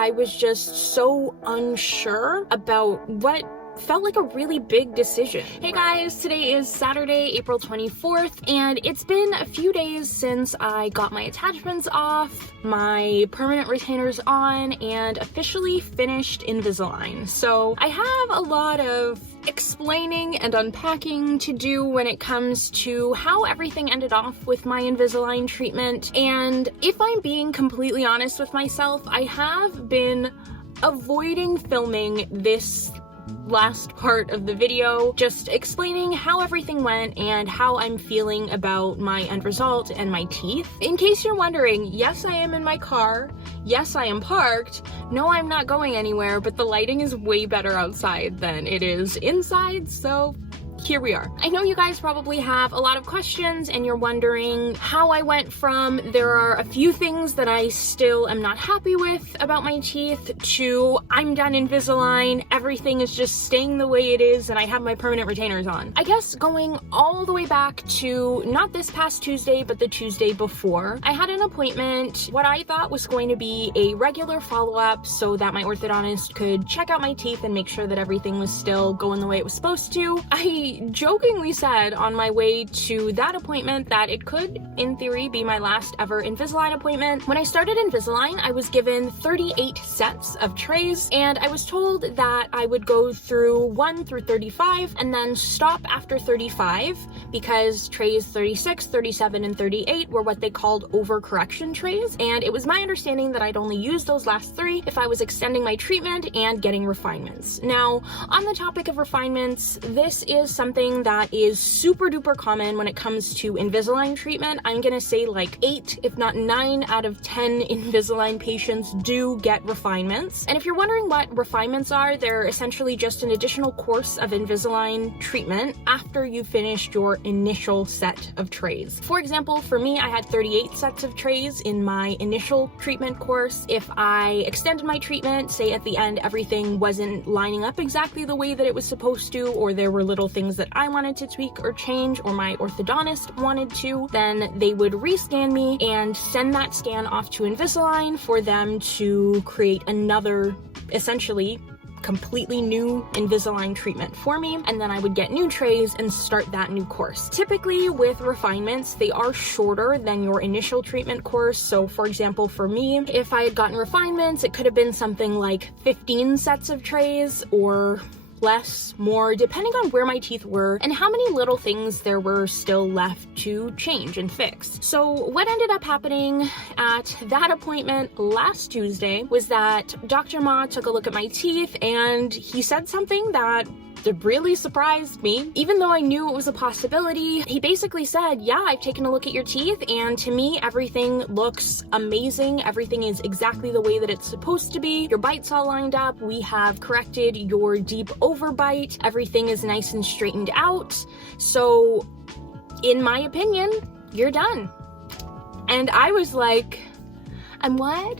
I was just so unsure about what felt like a really big decision. Hey guys, today is Saturday, April 24th, and it's been a few days since I got my attachments off, my permanent retainers on, and officially finished Invisalign. So I have a lot of explaining and unpacking to do when it comes to how everything ended off with my Invisalign treatment. And if I'm being completely honest with myself, I have been avoiding filming this last part of the video, just explaining how everything went and how I'm feeling about my end result and my teeth. In case you're wondering, yes, I am in my car. Yes, I am parked. No, I'm not going anywhere, but the lighting is way better outside than it is inside, so here we are. I know you guys probably have a lot of questions and you're wondering how I went from there are a few things that I still am not happy with about my teeth to I'm done Invisalign, everything is just staying the way it is and I have my permanent retainers on. I guess going all the way back to not this past Tuesday, but the Tuesday before, I had an appointment, what I thought was going to be a regular follow-up so that my orthodontist could check out my teeth and make sure that everything was still going the way it was supposed to. I jokingly said on my way to that appointment that it could, in theory, be my last ever Invisalign appointment. When I started Invisalign, I was given 38 sets of trays, and I was told that I would go through 1 through 35 and then stop after 35 because trays 36, 37, and 38 were what they called overcorrection trays, and it was my understanding that I'd only use those last 3 if I was extending my treatment and getting refinements. Now, on the topic of refinements, this is something that is super duper common when it comes to Invisalign treatment. I'm gonna say like 8, if not 9 out of 10 Invisalign patients do get refinements. And if you're wondering what refinements are, they're essentially just an additional course of Invisalign treatment after you finished your initial set of trays. For example, for me, I had 38 sets of trays in my initial treatment course. If I extended my treatment, say at the end everything wasn't lining up exactly the way that it was supposed to, or there were little things that I wanted to tweak or change, or my orthodontist wanted to, then they would rescan me and send that scan off to Invisalign for them to create another, essentially, completely new Invisalign treatment for me, and then I would get new trays and start that new course. Typically with refinements, they are shorter than your initial treatment course. So for example, for me, if I had gotten refinements, it could have been something like 15 sets of trays, or less, more, depending on where my teeth were and how many little things there were still left to change and fix. So what ended up happening at that appointment last Tuesday was that Dr. Ma took a look at my teeth and he said something that really surprised me. Even though I knew it was a possibility, he basically said, yeah, I've taken a look at your teeth and to me, everything looks amazing. Everything is exactly the way that it's supposed to be. Your bite's all lined up. We have corrected your deep overbite. Everything is nice and straightened out. So in my opinion, you're done. And I was like, and what?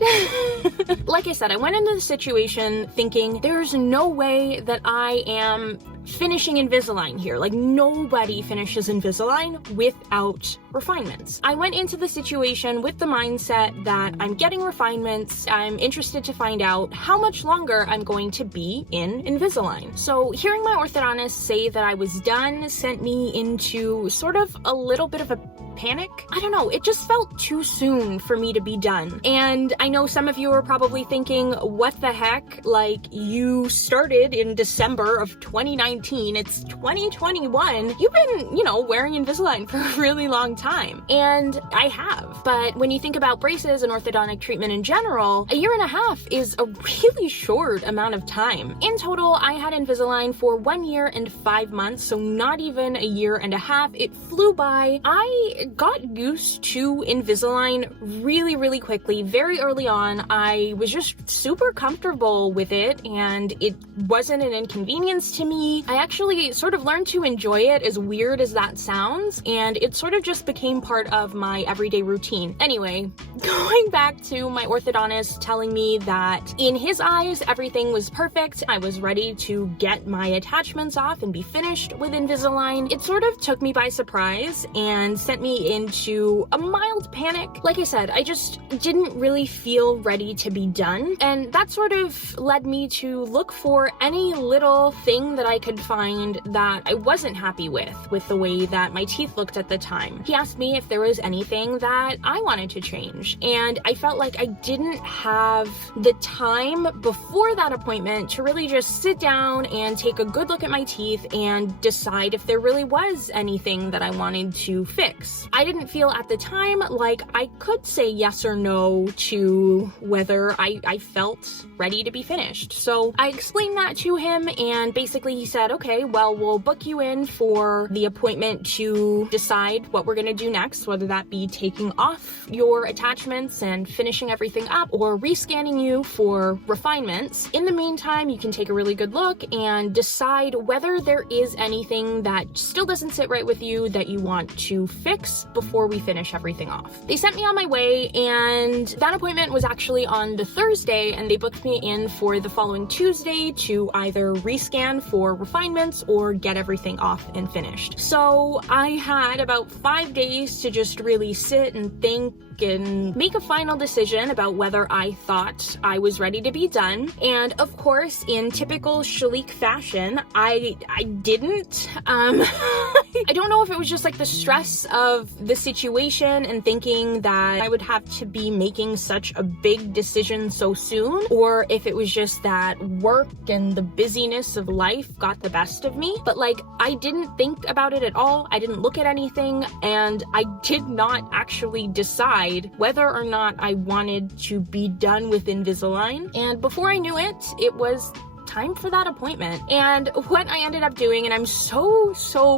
Like I said, I went into the situation thinking there's no way that I am finishing Invisalign here. Like, nobody finishes Invisalign without refinements. I went into the situation with the mindset that I'm getting refinements. I'm interested to find out how much longer I'm going to be in Invisalign. So hearing my orthodontist say that I was done sent me into sort of a little bit of a panic. I don't know, it just felt too soon for me to be done. And I know some of you are probably thinking, what the heck? Like, you started in December of 2019, it's 2021. You've been, wearing Invisalign for a really long time. And I have. But when you think about braces and orthodontic treatment in general, a year and a half is a really short amount of time. In total, I had Invisalign for 1 year and 5 months, so not even a year and a half. It flew by. I got used to Invisalign really, really quickly. Very early on, I was just super comfortable with it and it wasn't an inconvenience to me. I actually sort of learned to enjoy it, as weird as that sounds, and it sort of just became part of my everyday routine. Anyway, going back to my orthodontist telling me that in his eyes, everything was perfect. I was ready to get my attachments off and be finished with Invisalign. It sort of took me by surprise and sent me me into a mild panic. Like I said, I just didn't really feel ready to be done, and that sort of led me to look for any little thing that I could find that I wasn't happy with the way that my teeth looked at the time. He asked me if there was anything that I wanted to change, and I felt like I didn't have the time before that appointment to really just sit down and take a good look at my teeth and decide if there really was anything that I wanted to fix. I didn't feel at the time like I could say yes or no to whether I felt ready to be finished. So I explained that to him, and basically he said, okay, well, we'll book you in for the appointment to decide what we're gonna do next, whether that be taking off your attachments and finishing everything up or rescanning you for refinements. In the meantime, you can take a really good look and decide whether there is anything that still doesn't sit right with you that you want to fix before we finish everything off. They sent me on my way, and that appointment was actually on the Thursday, and they booked me in for the following Tuesday to either rescan for refinements or get everything off and finished. So I had about 5 days to just really sit and think and make a final decision about whether I thought I was ready to be done. And of course, in typical Shalik fashion, I didn't. I don't know if it was just like the stress of the situation and thinking that I would have to be making such a big decision so soon, or if it was just that work and the busyness of life got the best of me. But like, I didn't think about it at all. I didn't look at anything, and I did not actually decide whether or not I wanted to be done with Invisalign. And before I knew it, it was time for that appointment. And what I ended up doing, and I'm so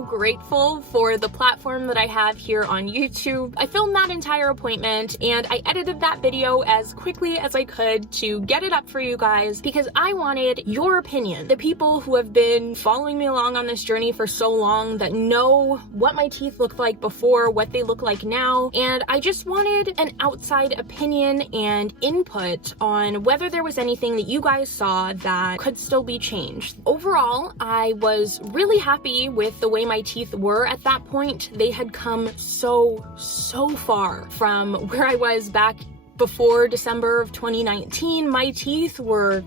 grateful for the platform that I have here on YouTube, I filmed that entire appointment and I edited that video as quickly as I could to get it up for you guys, because I wanted your opinion. The people who have been following me along on this journey for so long, that know what my teeth looked like before, what they look like now, and I just wanted an outside opinion and input on whether there was anything that you guys saw that could still be changed. Overall, I was really happy with the way my teeth were at that point. They had come so far from where I was back before December of 2019. My teeth were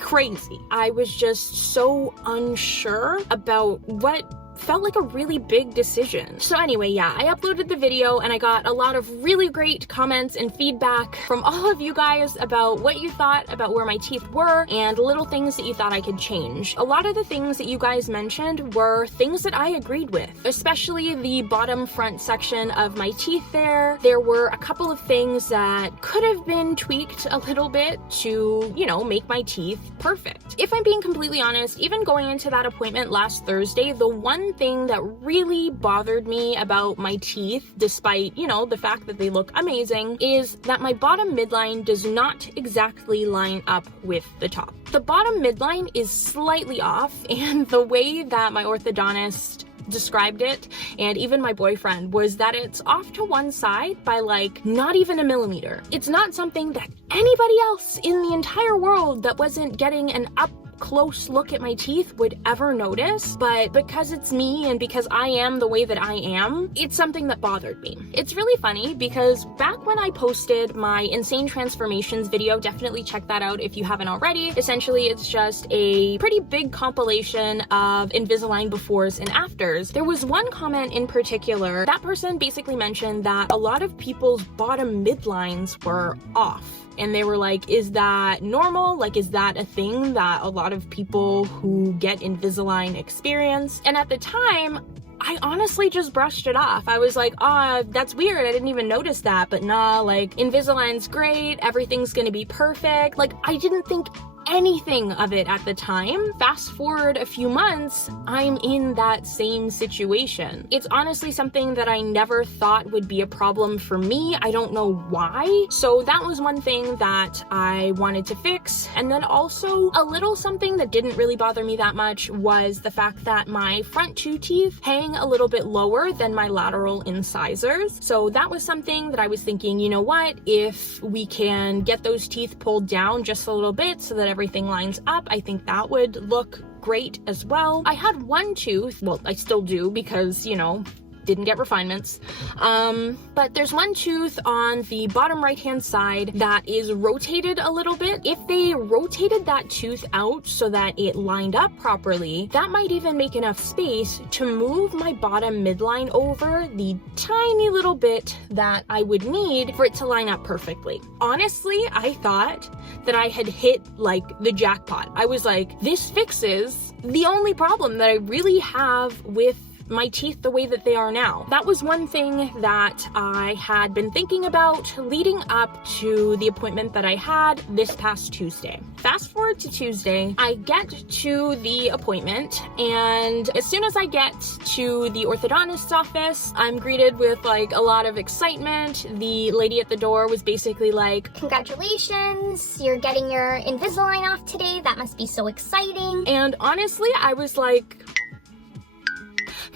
crazy. I was just so unsure about what felt like a really big decision. So anyway, yeah, I uploaded the video and I got a lot of really great comments and feedback from all of you guys about what you thought about where my teeth were and little things that you thought I could change. A lot of the things that you guys mentioned were things that I agreed with, especially the bottom front section of my teeth there. There were a couple of things that could have been tweaked a little bit to, you know, make my teeth perfect. If I'm being completely honest, even going into that appointment last Thursday, the one thing that really bothered me about my teeth, despite, you know, the fact that they look amazing, is that my bottom midline does not exactly line up with the top. The bottom midline is slightly off, and the way that my orthodontist described it, and even my boyfriend, was that it's off to one side by like not even a millimeter. It's not something that anybody else in the entire world that wasn't getting an up close look at my teeth would ever notice, but because it's me and because I am the way that I am, it's something that bothered me. It's really funny because back when I posted my Insane Transformations video, definitely check that out if you haven't already. Essentially, it's just a pretty big compilation of Invisalign befores and afters. There was one comment in particular. That person basically mentioned that a lot of people's bottom midlines were off. And they were like, is that normal? Like, is that a thing that a lot of people who get Invisalign experience? And at the time, I honestly just brushed it off. I was like, that's weird. I didn't even notice that. But nah, like, Invisalign's great. Everything's gonna be perfect. Like, I didn't think anything of it at the time. Fast forward a few months, I'm in that same situation. It's honestly something that I never thought would be a problem for me. I don't know why. So that was one thing that I wanted to fix. And then also a little something that didn't really bother me that much was the fact that my front two teeth hang a little bit lower than my lateral incisors. So that was something that I was thinking, you know what, if we can get those teeth pulled down just a little bit so that everything lines up, I think that would look great as well. I had one tooth, well, I still do because, you know, didn't get refinements. But there's one tooth on the bottom right-hand side that is rotated a little bit. If they rotated that tooth out so that it lined up properly, that might even make enough space to move my bottom midline over the tiny little bit that I would need for it to line up perfectly. Honestly, I thought that I had hit like the jackpot. I was like, this fixes the only problem that I really have with my teeth the way that they are now. That was one thing that I had been thinking about leading up to the appointment that I had this past Tuesday. Fast forward to Tuesday, I get to the appointment, and as soon as I get to the orthodontist's office, I'm greeted with like a lot of excitement. The lady at the door was basically like, "Congratulations, you're getting your Invisalign off today. That must be so exciting." And honestly, I was like,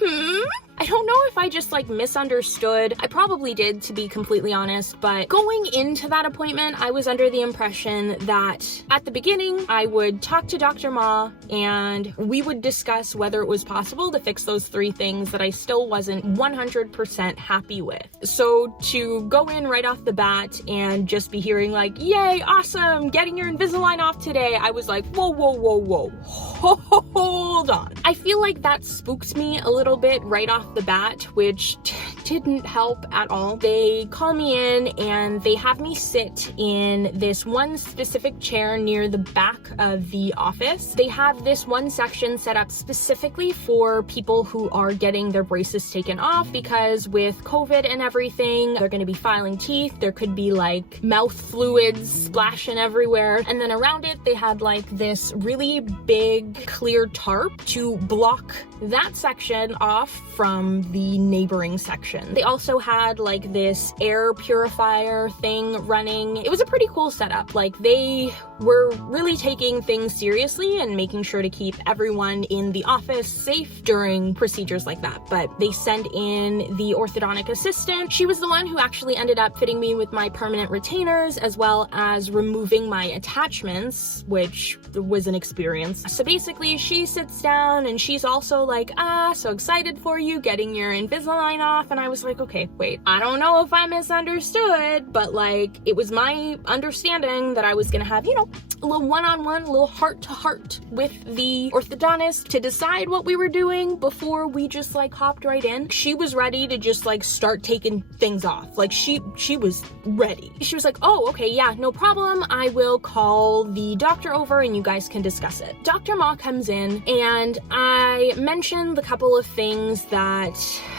I don't know if I just like misunderstood. I probably did, to be completely honest, but going into that appointment, I was under the impression that at the beginning, I would talk to Dr. Ma and we would discuss whether it was possible to fix those 3 things that I still wasn't 100% happy with. So to go in right off the bat and just be hearing like, "Yay, awesome, getting your Invisalign off today," I was like, whoa, whoa, whoa, whoa, hold on. I feel like that spooked me a little bit right off the bat, which didn't help at all. They call me in and they have me sit in this one specific chair near the back of the office. They have this one section set up specifically for people who are getting their braces taken off, because with COVID and everything, they're going to be filing teeth. There could be like mouth fluids splashing everywhere. And then around it, they had like this really big clear tarp to block that section off from the neighboring section. They also had like this air purifier thing running. It was a pretty cool setup. Like, they were really taking things seriously and making sure to keep everyone in the office safe during procedures like that. But they sent in the orthodontic assistant. She was the one who actually ended up fitting me with my permanent retainers, as well as removing my attachments, which was an experience. So basically, she sits down and she's also like, so excited for you getting your Invisalign off. And I was like, okay, wait, I don't know if I misunderstood, but like, it was my understanding that I was gonna have, you know, a little one-on-one, a little heart-to-heart with the orthodontist to decide what we were doing before we just like hopped right in. She was ready to just like start taking things off. Like, she was ready. She was like, "Oh, okay, yeah, no problem. I will call the doctor over and you guys can discuss it." Dr. Ma comes in and I mentioned the couple of things that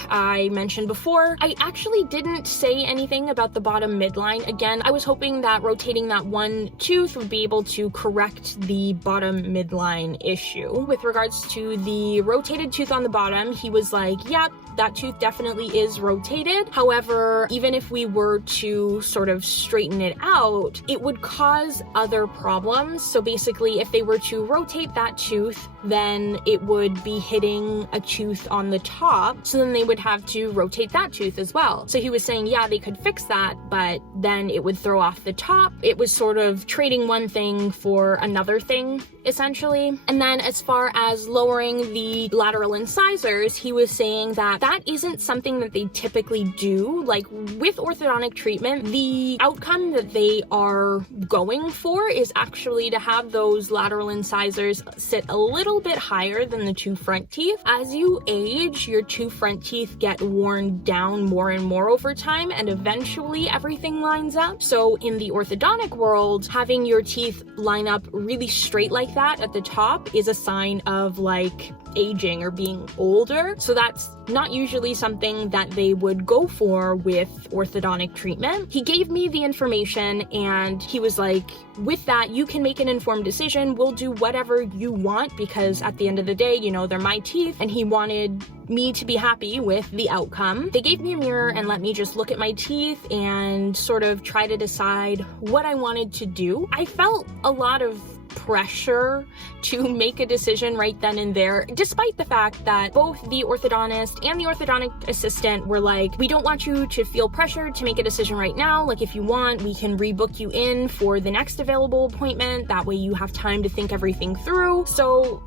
I mentioned before. I actually didn't say anything about the bottom midline. Again, I was hoping that rotating that one tooth would be able to correct the bottom midline issue. With regards to the rotated tooth on the bottom, he was like, "Yep, that tooth definitely is rotated. However, even if we were to sort of straighten it out, it would cause other problems. So basically, if they were to rotate that tooth, then it would be hitting a tooth on the top. So then they would have to rotate that tooth as well." So he was saying, yeah, they could fix that, but then it would throw off the top. It was sort of trading one thing for another thing, essentially. And then as far as lowering the lateral incisors, he was saying that that isn't something that they typically do. Like, with orthodontic treatment, the outcome that they are going for is actually to have those lateral incisors sit a little bit higher than the 2 front teeth. As you age, your 2 front teeth get worn down more and more over time, and eventually everything lines up. So in the orthodontic world, having your teeth line up really straight like that at the top is a sign of like aging or being older. So that's not usually something that they would go for with orthodontic treatment. He gave me the information and he was like, with that, you can make an informed decision. We'll do whatever you want, because at the end of the day, you know, they're my teeth. And he wanted me to be happy with the outcome. They gave me a mirror and let me just look at my teeth and sort of try to decide what I wanted to do. I felt a lot of pressure to make a decision right then and there, despite the fact that both the orthodontist and the orthodontic assistant were like, "We don't want you to feel pressured to make a decision right now. Like, if you want, we can rebook you in for the next available appointment. That way you have time to think everything through." So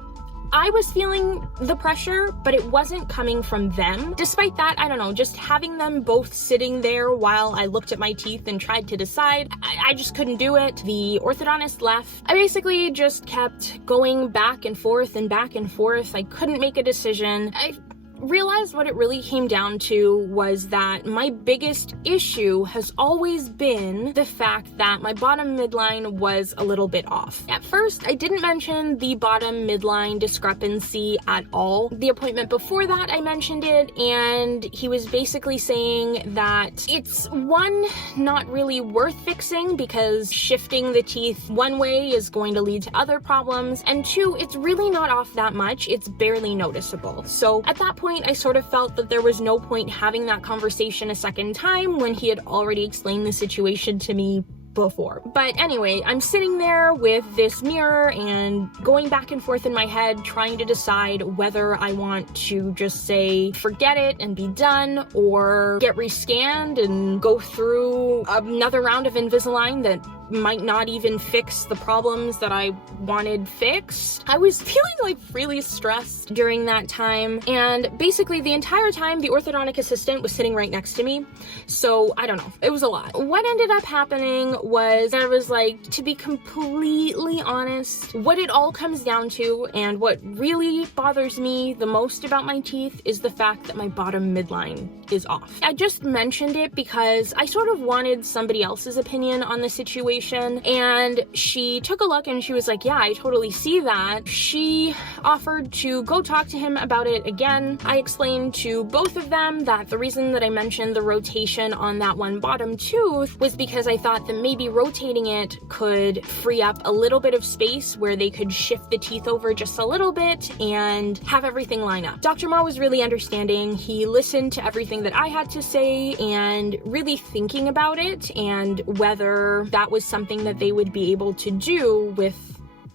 I was feeling the pressure, but it wasn't coming from them. Despite that, I don't know, just having them both sitting there while I looked at my teeth and tried to decide, I just couldn't do it. The orthodontist left. I basically just kept going back and forth and back and forth. I couldn't make a decision. I realized what it really came down to was that my biggest issue has always been the fact that my bottom midline was a little bit off. At first, I didn't mention the bottom midline discrepancy at all. The appointment before that, I mentioned it, and he was basically saying that it's one, not really worth fixing because shifting the teeth one way is going to lead to other problems, and two, it's really not off that much. It's barely noticeable. So at that point, I sort of felt that there was no point having that conversation a second time when he had already explained the situation to me before. But anyway, I'm sitting there with this mirror and going back and forth in my head trying to decide whether I want to just say forget it and be done, or get rescanned and go through another round of Invisalign that might not even fix the problems that I wanted fixed. I was feeling like really stressed during that time, and basically the entire time the orthodontic assistant was sitting right next to me, so I don't know, it was a lot. What ended up happening was, I was like, to be completely honest, what it all comes down to and what really bothers me the most about my teeth is the fact that my bottom midline is off. I just mentioned it because I sort of wanted somebody else's opinion on the situation, and she took a look and she was like, yeah, I totally see that. She offered to go talk to him about it again. I explained to both of them that the reason that I mentioned the rotation on that one bottom tooth was because I thought that maybe rotating it could free up a little bit of space where they could shift the teeth over just a little bit and have everything line up. Dr. Ma was really understanding. He listened to everything that I had to say and really thinking about it and whether that was something that they would be able to do with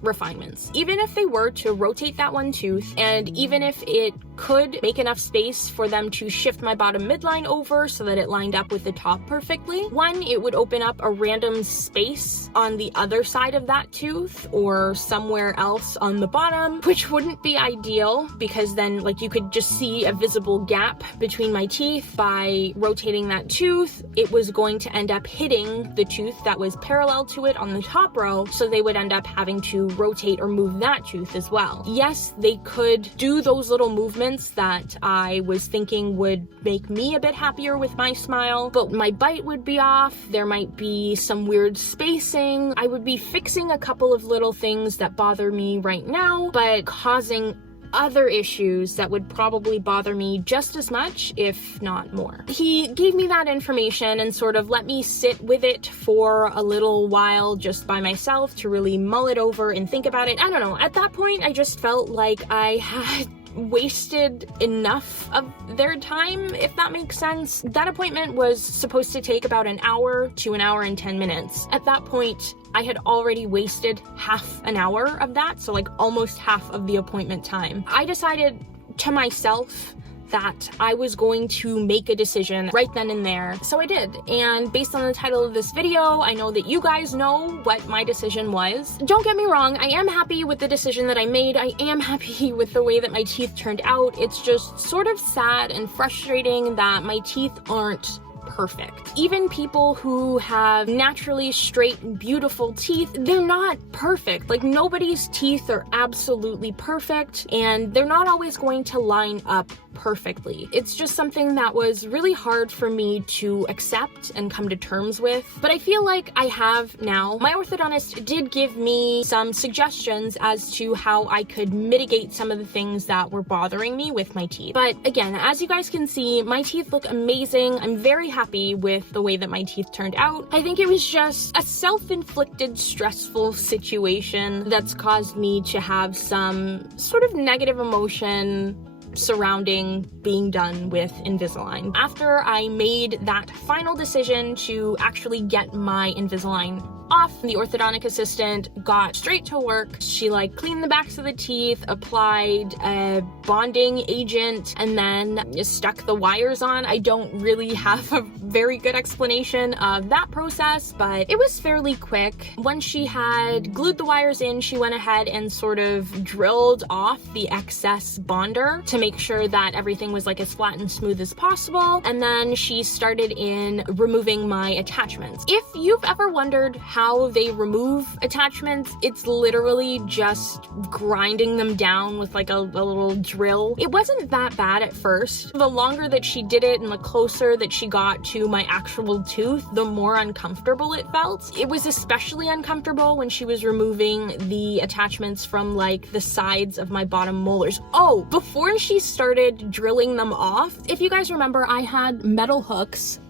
refinements. Even if they were to rotate that one tooth, and even if it could make enough space for them to shift my bottom midline over so that it lined up with the top perfectly, one, it would open up a random space on the other side of that tooth or somewhere else on the bottom, which wouldn't be ideal because then like you could just see a visible gap between my teeth. By rotating that tooth, it was going to end up hitting the tooth that was parallel to it on the top row, so they would end up having to rotate or move that tooth as well. Yes, they could do those little movements that I was thinking would make me a bit happier with my smile, but my bite would be off, there might be some weird spacing, I would be fixing a couple of little things that bother me right now, but causing other issues that would probably bother me just as much, if not more. He gave me that information and sort of let me sit with it for a little while just by myself to really mull it over and think about it. I don't know, at that point I just felt like I had wasted enough of their time, if that makes sense. That appointment was supposed to take about an hour to an hour and 10 minutes. At that point, I had already wasted half an hour of that, so like almost half of the appointment time. I decided to myself that I was going to make a decision right then and there. So I did, and based on the title of this video, I know that you guys know what my decision was. Don't get me wrong, I am happy with the decision that I made. I am happy with the way that my teeth turned out. It's just sort of sad and frustrating that my teeth aren't perfect. Even people who have naturally straight and beautiful teeth, they're not perfect. Like, nobody's teeth are absolutely perfect, and they're not always going to line up perfectly. It's just something that was really hard for me to accept and come to terms with, but I feel like I have now. My orthodontist did give me some suggestions as to how I could mitigate some of the things that were bothering me with my teeth. But again, as you guys can see, my teeth look amazing. I'm very happy with the way that my teeth turned out. I think it was just a self-inflicted stressful situation that's caused me to have some sort of negative emotion surrounding being done with Invisalign. After I made that final decision to actually get my Invisalign off. The orthodontic assistant got straight to work. She like cleaned the backs of the teeth, applied a bonding agent, and then stuck the wires on. I don't really have a very good explanation of that process, but it was fairly quick. Once she had glued the wires in, she went ahead and sort of drilled off the excess bonder to make sure that everything was like as flat and smooth as possible. And then she started in removing my attachments. If you've ever wondered how they remove attachments, it's literally just grinding them down with like a little drill. It wasn't that bad at first. The longer that she did it and the closer that she got to my actual tooth, the more uncomfortable it felt. It was especially uncomfortable when she was removing the attachments from like the sides of my bottom molars. Oh, before she started drilling them off, if you guys remember, I had metal hooks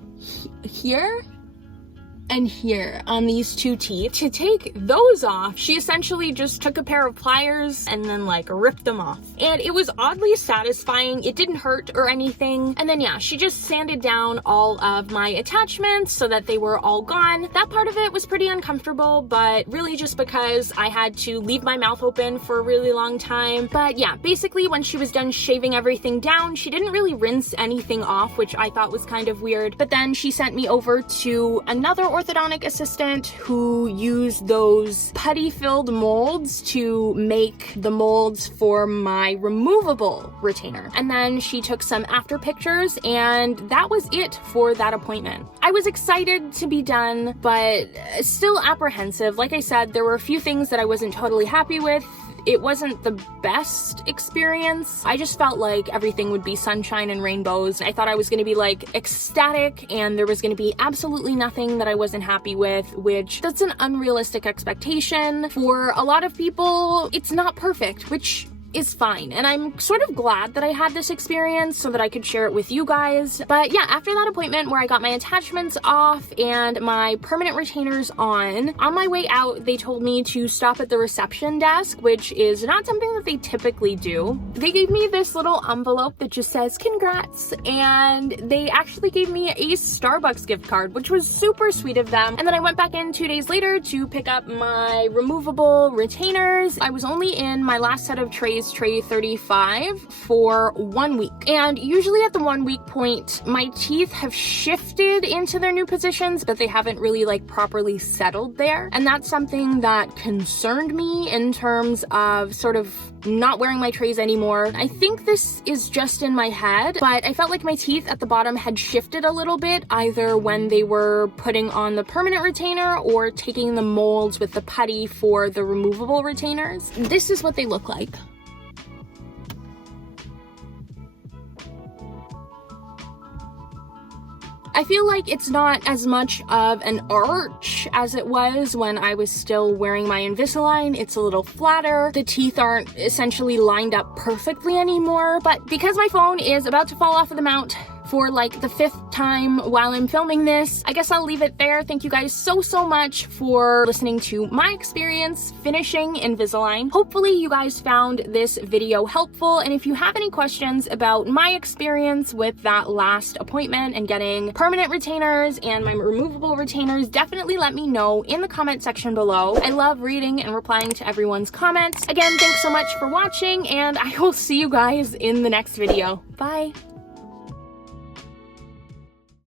here and here on these two teeth. To take those off, she essentially just took a pair of pliers and then like ripped them off. And it was oddly satisfying. It didn't hurt or anything. And then yeah, she just sanded down all of my attachments so that they were all gone. That part of it was pretty uncomfortable, but really just because I had to leave my mouth open for a really long time. But yeah, basically when she was done shaving everything down, she didn't really rinse anything off, which I thought was kind of weird. But then she sent me over to another orthodontic assistant who used those putty-filled molds to make the molds for my removable retainer. And then she took some after pictures, and that was it for that appointment. I was excited to be done, but still apprehensive. Like I said, there were a few things that I wasn't totally happy with. It wasn't the best experience. I just felt like everything would be sunshine and rainbows. I thought I was going to be like ecstatic and there was going to be absolutely nothing that I wasn't happy with, which that's an unrealistic expectation. For a lot of people, it's not perfect, which is fine. And I'm sort of glad that I had this experience so that I could share it with you guys. But yeah, after that appointment where I got my attachments off and my permanent retainers on my way out, they told me to stop at the reception desk, which is not something that they typically do. They gave me this little envelope that just says congrats, and they actually gave me a Starbucks gift card, which was super sweet of them. And then I went back in 2 days later to pick up my removable retainers. I was only in my last set of trays, tray 35, for 1 week. And usually at the 1 week point, my teeth have shifted into their new positions, but they haven't really like properly settled there. And that's something that concerned me in terms of sort of not wearing my trays anymore. I think this is just in my head, but I felt like my teeth at the bottom had shifted a little bit, either when they were putting on the permanent retainer or taking the molds with the putty for the removable retainers. This is what they look like. I feel like it's not as much of an arch as it was when I was still wearing my Invisalign. It's a little flatter. The teeth aren't essentially lined up perfectly anymore, but because my phone is about to fall off of the mount for like the 5th time while I'm filming this, I guess I'll leave it there. Thank you guys so much for listening to my experience finishing Invisalign. Hopefully you guys found this video helpful, and if you have any questions about my experience with that last appointment and getting permanent retainers and my removable retainers, definitely let me know in the comment section below. I love reading and replying to everyone's comments. Again, thanks so much for watching, and I will see you guys in the next video. Bye!